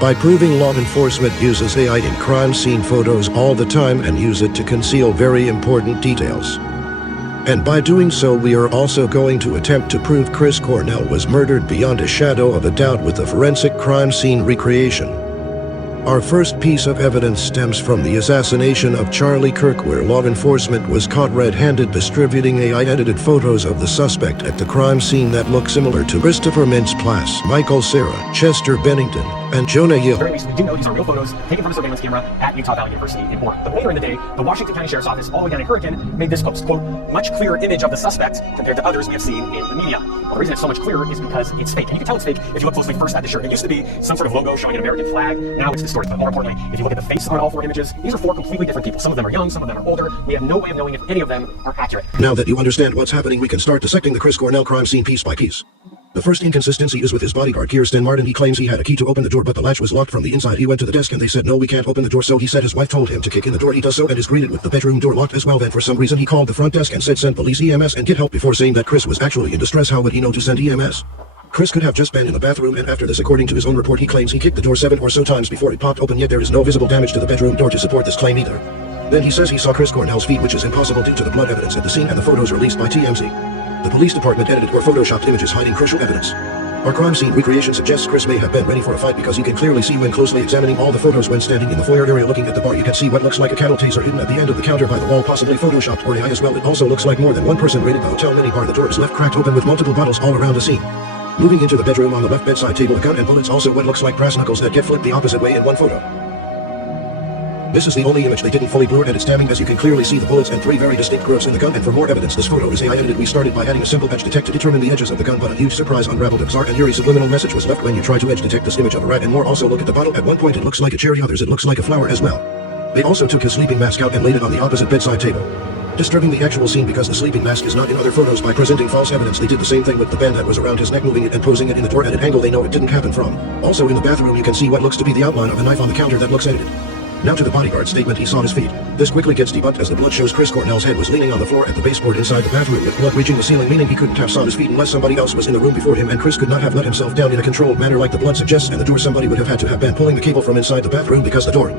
by proving law enforcement uses AI in crime scene photos all the time and use it to conceal very important details. And by doing so, we are also going to attempt to prove Chris Cornell was murdered beyond a shadow of a doubt with a forensic crime scene recreation. Our first piece of evidence stems from the assassination of Charlie Kirk, where law enforcement was caught red-handed distributing AI-edited photos of the suspect at the crime scene that look similar to Christopher Mintz-Plasse, Michael Cera, Chester Bennington, and Jonah Hill. At the very least, we do know these are real photos taken from a surveillance camera at Utah Valley University in Boerne. But later in the day, the Washington County Sheriff's Office, all the way down in Hurricane, made this, quote, much clearer image of the suspect compared to others we have seen in the media. Well, the reason it's so much clearer is because it's fake. And you can tell it's fake if you look closely first at the shirt. It used to be some sort of logo showing an American flag. Now it's distorted. But more importantly, if you look at the face on all four images, these are four completely different people. Some of them are young, some of them are older. We have no way of knowing if any of them are accurate. Now that you understand what's happening, we can start dissecting the Chris Cornell crime scene piece by piece. The first inconsistency is with his bodyguard, Kirsten Martin. He claims he had a key to open the door, but the latch was locked from the inside. He went to the desk and they said, no, we can't open the door. So he said his wife told him to kick in the door. He does so and is greeted with the bedroom door locked as well. Then for some reason he called the front desk and said send police, EMS, and get help before saying that Chris was actually in distress. How would he know to send EMS? Chris could have just been in the bathroom, and after this, according to his own report, he claims he kicked the door 7 or so times before it popped open, yet there is no visible damage to the bedroom door to support this claim either. Then he says he saw Chris Cornell's feet, which is impossible due to the blood evidence at the scene and the photos released by TMZ. The police department edited or photoshopped images hiding crucial evidence. Our crime scene recreation suggests Chris may have been ready for a fight because you can clearly see when closely examining all the photos when standing in the foyer area looking at the bar. You can see what looks like a cattle taser hidden at the end of the counter by the wall, possibly photoshopped or AI as well. It also looks like more than one person raided the hotel minibar. The door is left cracked open with multiple bottles all around the scene. Moving into the bedroom, on the left bedside table, a gun and bullets, also what looks like brass knuckles that get flipped the opposite way in one photo. This is the only image they didn't fully blur, and it's damning as you can clearly see the bullets and 3 very distinct grooves in the gun. And for more evidence, this photo is AI edited. We started by adding a simple edge detect to determine the edges of the gun, but a huge surprise unraveled. A bizarre and eerie subliminal message was left when you try to edge detect this image of a rat. And more, also look at the bottle. At one point it looks like a cherry, others it looks like a flower as well. They also took his sleeping mask out and laid it on the opposite bedside table, disturbing the actual scene because the sleeping mask is not in other photos. By presenting false evidence, they did the same thing with the band that was around his neck, moving it and posing it in the door at an angle they know it didn't happen from. Also in the bathroom you can see what looks to be the outline of a knife on the counter that looks edited. Now to the bodyguard's statement he saw his feet. This quickly gets debunked as the blood shows Chris Cornell's head was leaning on the floor at the baseboard inside the bathroom with blood reaching the ceiling, meaning he couldn't have saw his feet unless somebody else was in the room before him, and Chris could not have let himself down in a controlled manner like the blood suggests, and the door somebody would have had to have been pulling the cable from inside the bathroom because the door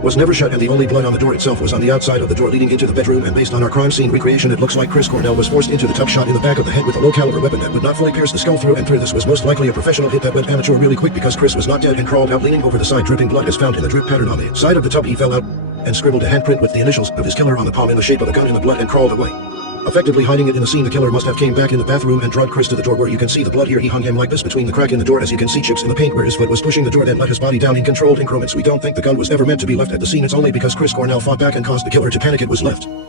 was never shut and the only blood on the door itself was on the outside of the door leading into the bedroom. And based on our crime scene recreation, it looks like Chris Cornell was forced into the tub, shot in the back of the head with a low caliber weapon that would not fully pierce the skull through and through. This was most likely a professional hit that went amateur really quick because Chris was not dead and crawled out leaning over the side. Dripping blood is found in the drip pattern on the side of the tub. He fell out and scribbled a handprint with the initials of his killer on the palm in the shape of a gun in the blood and crawled away, effectively hiding it in the scene. The killer must have came back in the bathroom and dragged Chris to the door where you can see the blood here. He hung him like this between the crack in the door, as you can see chips in the paint where his foot was pushing the door, then let his body down in controlled increments. We don't think the gun was ever meant to be left at the scene. It's only because Chris Cornell fought back and caused the killer to panic it was left.